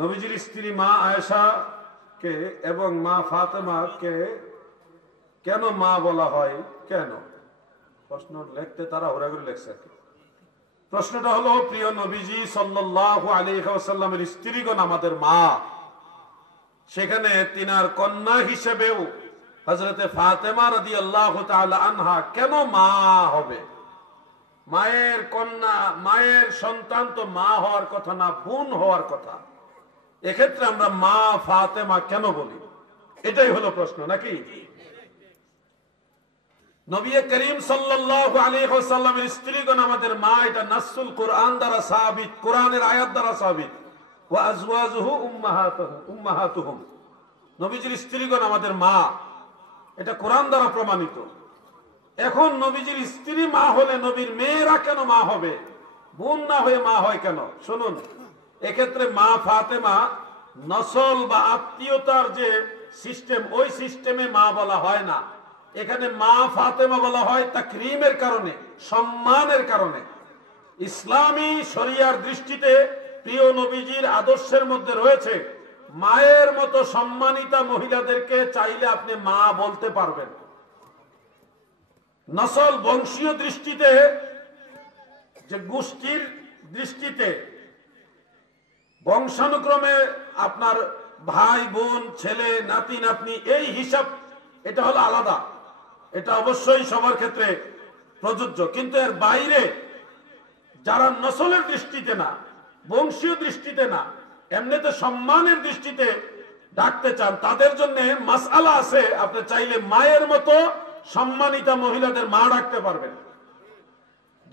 নবীজির স্ত্রী মা আয়েশা কে এবং মা ফাতেমা কে কেন মা বলা হয়? কেন? প্রশ্ন লিখতে তারা ঘোরাঘুরি লেখছে। প্রশ্নটা হলো, প্রিয় নবীজি সাল্লাল্লাহু আলাইহি ওয়াসাল্লামের স্ত্রীগণ আমাদের মা, সেখানে তিনার কন্যা হিসেবেও হযরতে ফাতেমা রাদিয়াল্লাহু তাআলা আনহা কেন মা হবে? মায়ের কন্যা, মায়ের সন্তান তো মা হওয়ার কথা না, বোন হওয়ার কথা। এক্ষেত্রে আমরা মা ফাতেমা কেন বলি? এটাই হলো প্রশ্ন, নাকি? নবী করিম সাল্লাল্লাহু আলাইহি ওয়াসাল্লামের স্ত্রীগণ আমাদের মা, এটা নাসুল কোরআন দ্বারা সাবিত, কোরআনের আয়াত দ্বারা সাবিত। ওয়া আজওয়াজুহু উম্মাহাতুহুম, নবীজির স্ত্রীগণ আমাদের মা, এটা কোরআন দ্বারা প্রমাণিত। এখন নবীজির স্ত্রী মা হলে নবীর মেয়েরা কেন মা হবে? বোন না হয়ে মা হয় কেন? শুনুন, এক্ষেত্রে মা ফাতেমা নসল বা আত্মীয়তার যে সিস্টেম, ওই সিস্টেমে মা বলা হয় না। এখানে মা ফাতেমা বলা হয় তাকরীমের কারণে, সম্মানের কারণে। ইসলামী শরিয়ার দৃষ্টিতে প্রিয় নবীজির আদর্শের মধ্যে রয়েছে মায়ের মতো সম্মানিতা মহিলাদেরকে চাইলে আপনি মা বলতে পারবেন। নসল বংশীয় দৃষ্টিতে, যে গোষ্ঠীর দৃষ্টিতে, বংশানুক্রমে আপনার ভাই বোন ছেলে নাতি নাতনি, এই হিসাব এটা হলো আলাদা, এটা অবশ্যই সবার ক্ষেত্রে প্রযোজ্য। কিন্তু এর বাইরে যারা নসলের দৃষ্টিতে না, বংশীয় দৃষ্টিতে না, এমনিতে সম্মানের দৃষ্টিতে ডাকতে চান, তাদের জন্য মাসআলা আছে। আপনি চাইলে মায়ের মতো সম্মানিতা মহিলাদের মা ডাকতে পারবেন।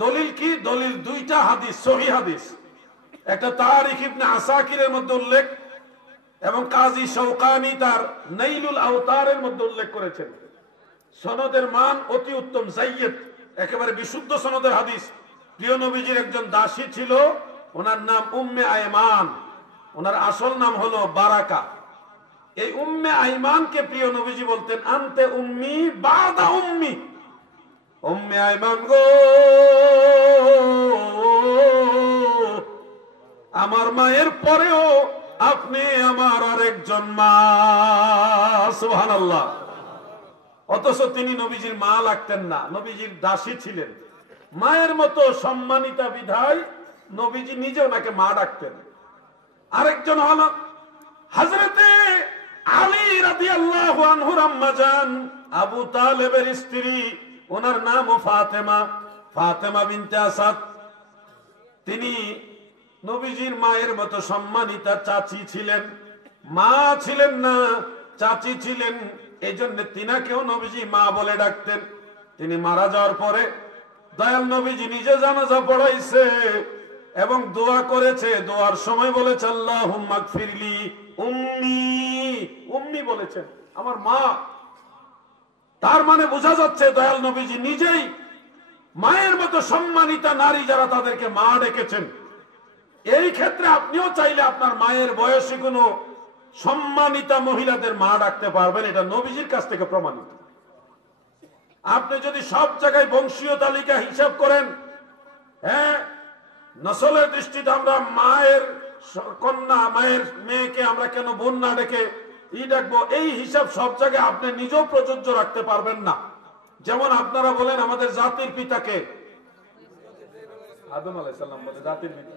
দলিল কি? দলিল দুইটা হাদিস, সহিহ হাদিস। একটা তারিখ ইবনে আসাকিরের মধ্যে উল্লেখ এবং কাজী শৌকানি তার নাইলুল আওতারের মধ্যে উল্লেখ করেছেন। সনদের মান অতি উত্তম, জাইয়্যিদ, একেবারে বিশুদ্ধ সনদের হাদিস। প্রিয় নবীজির একজন দাসী ছিল, ওনার নাম উম্মে আয়মান, ওনার আসল নাম হলো বারাকা। এই উম্মে আয়মানকে প্রিয় নবীজি বলতেন আনতে উম্মি বাদা উম্মি। উম্মে আয়মান গো, আমার মায়ের পরেও আপনি আমার আরেকজন মা। সুবহানাল্লাহ। অথচ তিনি নবীজির মা লাগতেন না, নবীজির দাসী ছিলেন। মায়ের মতো সম্মানিতা বিধায় নবীজি নিজে ওনাকে মা ডাকতেন। আরেকজন হল হযরতে আলী রাদিয়াল্লাহু আনহুর আম্মা জান, আবু তালেবের স্ত্রী, ওনার নাম ফাতেমা, ফাতেমা বিনতে আসাদ। তিনি নবীজির মায়ের মতো সম্মানিতা চাচি ছিলেন, মা ছিলেন না, চাচি ছিলেন। এই জন্য তিনাকেও নবীজি মা বলে ডাকতেন। তিনি মারা যাওয়ার পরে দয়াল নবীজি নিজে জানাজা পড়াইছে এবং দোয়া করেছে। দোয়ার সময় বলেছে আল্লাহুম্মা গফিরলি উম্মি, উম্মি বলেছেন, আমার মা। তার মানে বোঝা যাচ্ছে দয়াল নবীজি নিজেই মায়ের মতো সম্মানিতা নারী যারা, তাদেরকে মা ডেকেছেন। এই ক্ষেত্রে আপনিও চাইলে আপনার মায়ের বয়সী কোনো সম্মানিতা মহিলাদের মা ডাকতে পারবেন, এটা নবীজির কাছ থেকে প্রমাণিত। আপনি যদি সব জায়গায় বংশীয় তালিকা হিসাব করেন, হ্যাঁ, নসলের দৃষ্টিতে আমরা মায়ের কন্যা, মায়ের মেয়েকে আমরা কেন বোন না ডেকে ডাকবো, এই হিসাব সব জায়গায় আপনি নিজেও প্রযোজ্য রাখতে পারবেন না। যেমন আপনারা বলেন আমাদের জাতির পিতাকে আদম আলাইহিস সালাম বলে জাতির পিতা,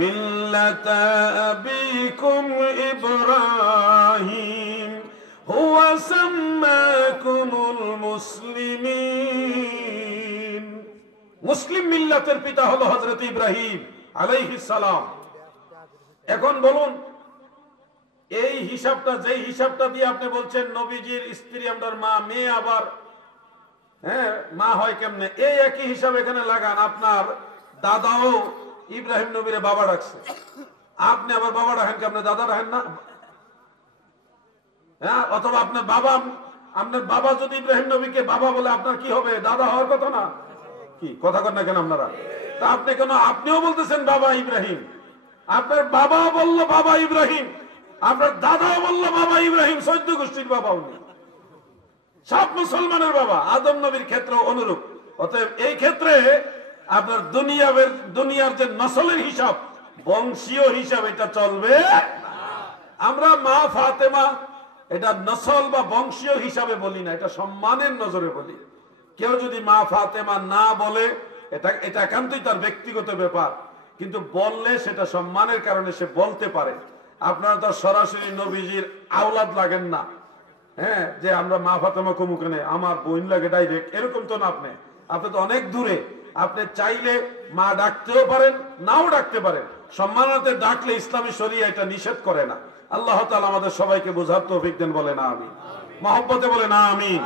মিল্লাতা আবিকুম ইব্রাহিম হুয়া সাম্মাকুমুল মুসলিমিন। মুসলিম মিল্লাতের পিতা হলো হযরত ইব্রাহিম আলাইহিস সালাম। এখন বলুন, এই হিসাবটা, যেই হিসাবটা দিয়ে আপনি বলছেন নবীজির স্ত্রী আমার মা, মেয়ে আবার হ্যাঁ মা হয় কেমনে, এই একই হিসাব এখানে লাগান। আপনার দাদাও ইব্রাহিম নবীরে বাবা ডাকছে, আপনি আবার বাবা ডাকেন কি? আপনার দাদা ডাকেন না? হ্যাঁ, অথবা আপনার বাবা যদি ইব্রাহিম নবীকে বাবা বলে, আপনার কি হবে? দাদা হওয়ার কথা না? কি কথা কন না কেন আপনারা? তা আপনি কেন, আপনিও বলতেছেন বাবা ইব্রাহিম, আপনার বাবা বললো বাবা ইব্রাহিম, আপনার দাদাও বললো বাবা ইব্রাহিম, 14 গোষ্ঠীর বাবা উনি, সব মুসলমানের বাবা। আদম নবীর ক্ষেত্রে অনুরূপ। অতএব এই ক্ষেত্রে আপনার দুনিয়ার যে নসলের হিসাব, বংশীয় হিসাবে এটা চলবে। আমরা মা ফাতেমা এটা নসল বা বংশীয় হিসাবে বলি না, এটা সম্মানের নজরে বলি। কেউ যদি মা ফাতেমা না বলে এটা একান্তই তার ব্যক্তিগত ব্যাপার, কিন্তু বললে সেটা সম্মানের কারণে সে বলতে পারে। আপনারা তো সরাসরি নবীজির আওলাদ লাগেন না, হ্যাঁ, যে আমরা মা ফাতেমা কমুকেনে আমার বোন লাগে ডাইরেক্ট, এরকম তো না। আপনি তো অনেক দূরে, আপনি চাইলে মা ডাকতেও পারেন, নাও ডাকতে পারেন। সম্মানার্থে ডাকলে ইসলামী শরিয়া এটা নিষেধ করে না। আল্লাহ তাআলা আমাদের সবাইকে বোঝার তৌফিক দেন, বলে না আমিন। মহব্বতে বলে না আমিন।